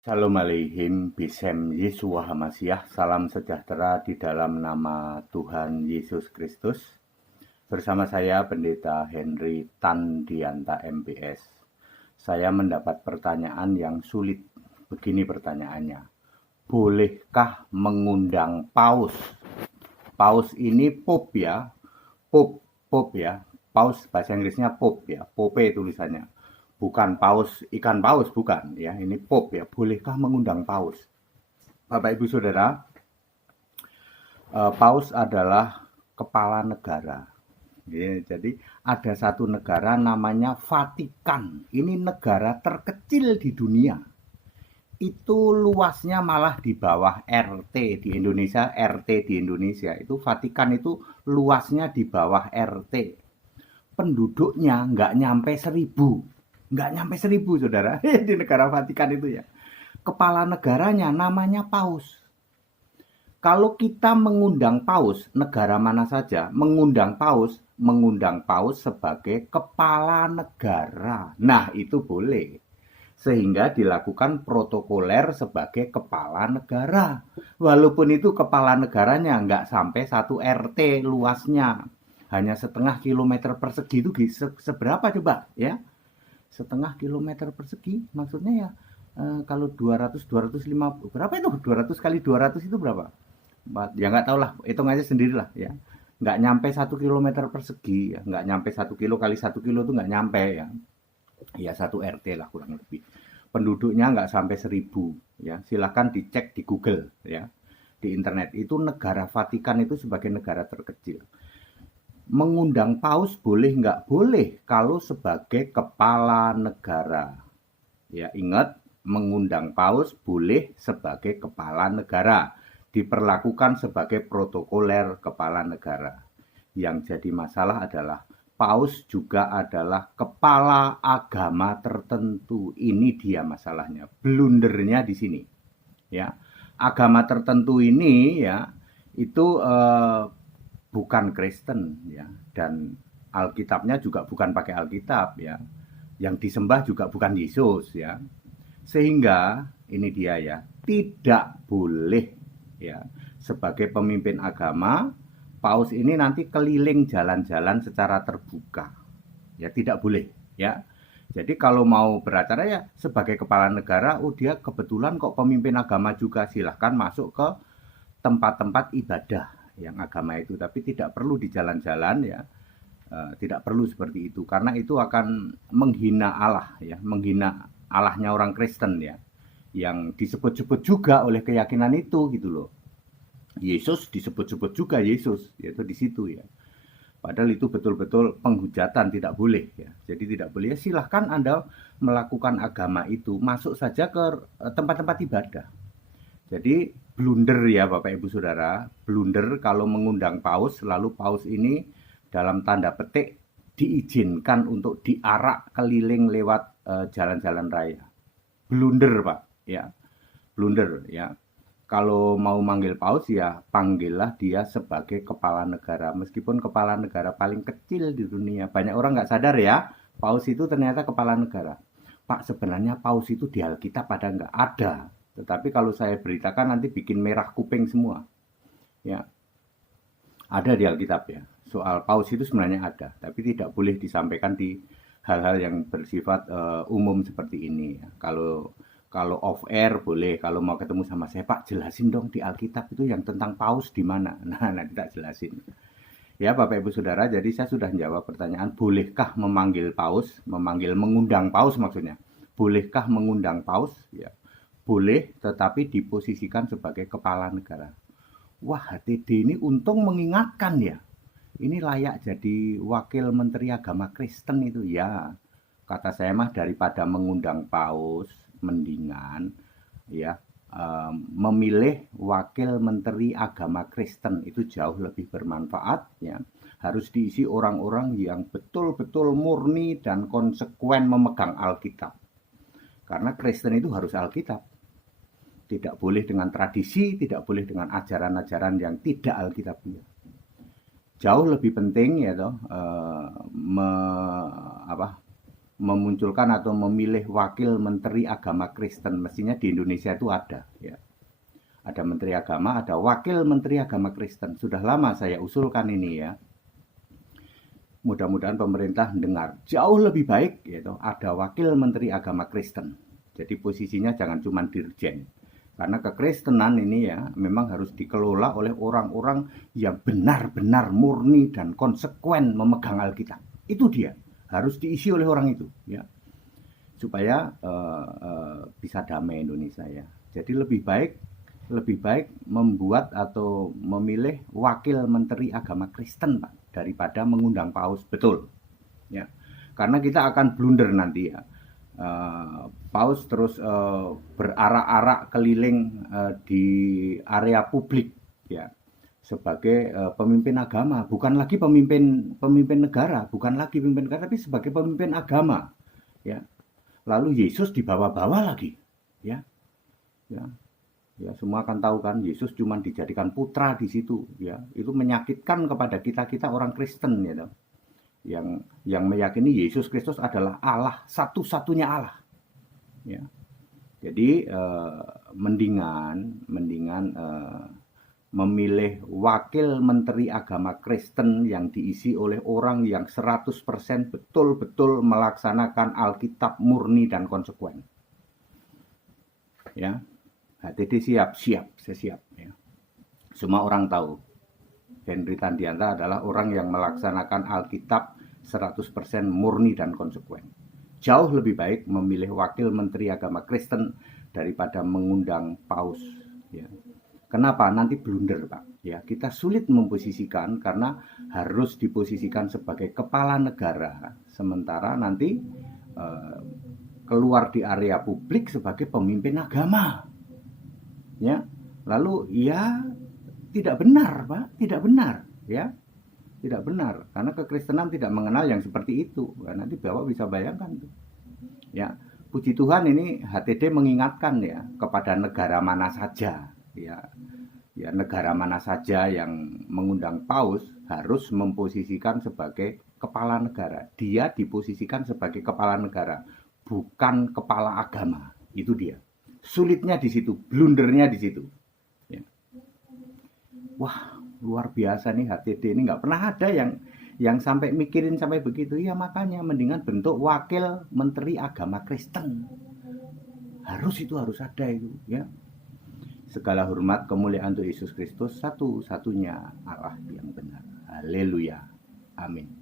Shalom Aleihim, Bisem Yesua Hamasiah, salam sejahtera di dalam nama Tuhan Yesus Kristus. Bersama saya Pendeta Henry Tandianta MPS. Saya mendapat pertanyaan yang sulit. Begini pertanyaannya, bolehkah mengundang paus? Paus ini Pope ya, Pope ya, paus bahasa Inggrisnya Pope ya, Pope tulisannya. Bukan paus, ikan paus bukan ya, ini Pope ya. Bolehkah mengundang paus? Bapak Ibu Saudara, paus adalah kepala negara. Ya, jadi ada satu negara namanya Vatikan. Ini negara terkecil di dunia. Itu luasnya malah di bawah RT di Indonesia. RT di Indonesia itu Vatikan itu luasnya di bawah RT. Penduduknya nggak nyampe 1.000. Nggak nyampe 1.000, saudara, di negara Vatikan itu ya. Kepala negaranya namanya paus. Kalau kita mengundang paus, negara mana saja, mengundang paus sebagai kepala negara. Nah, itu boleh. Sehingga dilakukan protokoler sebagai kepala negara. Walaupun itu kepala negaranya nggak sampai 1 RT luasnya. Hanya setengah kilometer persegi itu seberapa coba ya? Setengah kilometer persegi maksudnya ya kalau 250 berapa itu 200 kali 200 itu berapa ya nggak tahu lah, hitung aja sendirilah ya, nggak nyampe 1 kilometer persegi ya, nggak nyampe 1 kilo kali 1 kilo itu nggak nyampe ya, ya 1 RT lah kurang lebih, penduduknya nggak sampai 1.000 ya, silahkan dicek di Google ya, di internet. Itu negara Vatikan itu sebagai negara terkecil. Mengundang paus boleh nggak? Boleh kalau sebagai kepala negara. Ya, ingat, mengundang paus boleh sebagai kepala negara. Diperlakukan sebagai protokoler kepala negara. Yang jadi masalah adalah paus juga adalah kepala agama tertentu. Ini dia masalahnya. Blundernya di sini. Ya, agama tertentu ini ya itu bukan Kristen ya, dan Alkitabnya juga bukan pakai Alkitab ya, yang disembah juga bukan Yesus ya, sehingga ini dia ya, tidak boleh ya sebagai pemimpin agama paus ini nanti keliling jalan-jalan secara terbuka ya, tidak boleh ya. Jadi kalau mau beracara ya sebagai kepala negara, oh dia kebetulan kok pemimpin agama juga, silahkan masuk ke tempat-tempat ibadah yang agama itu, tapi tidak perlu di jalan-jalan ya, tidak perlu seperti itu, karena itu akan menghina Allah ya, menghina Allahnya orang Kristen ya, yang disebut-sebut juga oleh keyakinan itu gitu loh. Yesus disebut-sebut juga Yesus, yaitu di situ ya. Padahal itu betul-betul penghujatan, tidak boleh ya. Jadi tidak boleh. Ya, silahkan Anda melakukan agama itu, masuk saja ke tempat-tempat ibadah. Jadi blunder ya Bapak Ibu Saudara, blunder kalau mengundang paus, lalu paus ini dalam tanda petik diizinkan untuk diarak keliling lewat jalan-jalan raya. Blunder Pak, ya, blunder ya. Kalau mau manggil paus ya panggillah dia sebagai kepala negara, meskipun kepala negara paling kecil di dunia. Banyak orang nggak sadar ya, paus itu ternyata kepala negara. Pak, sebenarnya paus itu di Alkitab ada nggak? Ada. Tetapi kalau saya beritakan nanti bikin merah kuping semua. Ya, ada di Alkitab ya. Soal paus itu sebenarnya ada, tapi tidak boleh disampaikan di hal-hal yang bersifat umum seperti ini. Kalau off air boleh, kalau mau ketemu sama saya, Pak jelasin dong di Alkitab itu yang tentang paus di mana. Nah, nanti tak jelasin. Ya Bapak Ibu Saudara, jadi saya sudah menjawab pertanyaan, bolehkah memanggil paus, mengundang paus maksudnya. Bolehkah mengundang paus? Ya, boleh, tetapi diposisikan sebagai kepala negara. Wah, HTD ini untung mengingatkan ya. Ini layak jadi wakil menteri agama Kristen itu ya. Kata saya mah daripada mengundang paus, mendingan ya memilih wakil menteri agama Kristen, itu jauh lebih bermanfaat ya. Harus diisi orang-orang yang betul-betul murni dan konsekuen memegang Alkitab. Karena Kristen itu harus Alkitab. Tidak boleh dengan tradisi, tidak boleh dengan ajaran-ajaran yang tidak Alkitabiah. Jauh lebih penting ya toh memunculkan atau memilih wakil menteri agama Kristen. Mestinya di Indonesia itu ada, ya. Ada menteri agama, ada wakil menteri agama Kristen. Sudah lama saya usulkan ini, ya. Mudah-mudahan pemerintah mendengar. Jauh lebih baik, gitu, ada wakil menteri agama Kristen. Jadi posisinya jangan cuma dirjen. Karena kekristenan ini ya memang harus dikelola oleh orang-orang yang benar-benar murni dan konsekuen memegang Alkitab. Itu dia, harus diisi oleh orang itu, ya, supaya bisa damai Indonesia, ya. Jadi lebih baik membuat atau memilih wakil menteri agama Kristen, Pak, daripada mengundang paus. Betul, ya, karena kita akan blunder nanti, ya. Paus terus berarak-arak keliling di area publik, ya, sebagai pemimpin agama, bukan lagi pemimpin negara, tapi sebagai pemimpin agama, ya. Lalu Yesus dibawa-bawa lagi, ya, ya, ya, semua akan tahu kan, Yesus cuma dijadikan putra di situ, ya. Itu menyakitkan kepada kita orang Kristen, ya, yang meyakini Yesus Kristus adalah Allah, satu-satunya Allah, ya. Jadi mendingan memilih wakil menteri agama Kristen yang diisi oleh orang yang 100% betul-betul melaksanakan Alkitab murni dan konsekuen, ya. HTD siap, saya siap, ya. Semua orang tahu Henry Tandianta adalah orang yang melaksanakan Alkitab 100% murni dan konsekuen. Jauh lebih baik memilih wakil menteri agama Kristen daripada mengundang paus, ya. Kenapa? Nanti blunder, Pak, ya. Kita sulit memposisikan karena harus diposisikan sebagai kepala negara, sementara nanti keluar di area publik sebagai pemimpin agama, ya. Lalu ya tidak benar, Pak, tidak benar, ya. Tidak benar, karena kekristenan tidak mengenal yang seperti itu. Nanti Bapak bisa bayangkan, ya. Puji Tuhan ini HTD mengingatkan, ya, kepada negara mana saja, ya, ya, negara mana saja yang mengundang paus harus memposisikan sebagai kepala negara. Dia diposisikan sebagai kepala negara, bukan kepala agama. Itu dia. Sulitnya di situ, blundernya di situ. Wah, luar biasa nih HTD ini, nggak pernah ada yang sampai mikirin sampai begitu. Ya makanya mendingan bentuk wakil menteri agama Kristen. Harus ada itu, ya. Segala hormat kemuliaan untuk Yesus Kristus, satu-satunya Allah yang benar. Haleluya. Amin.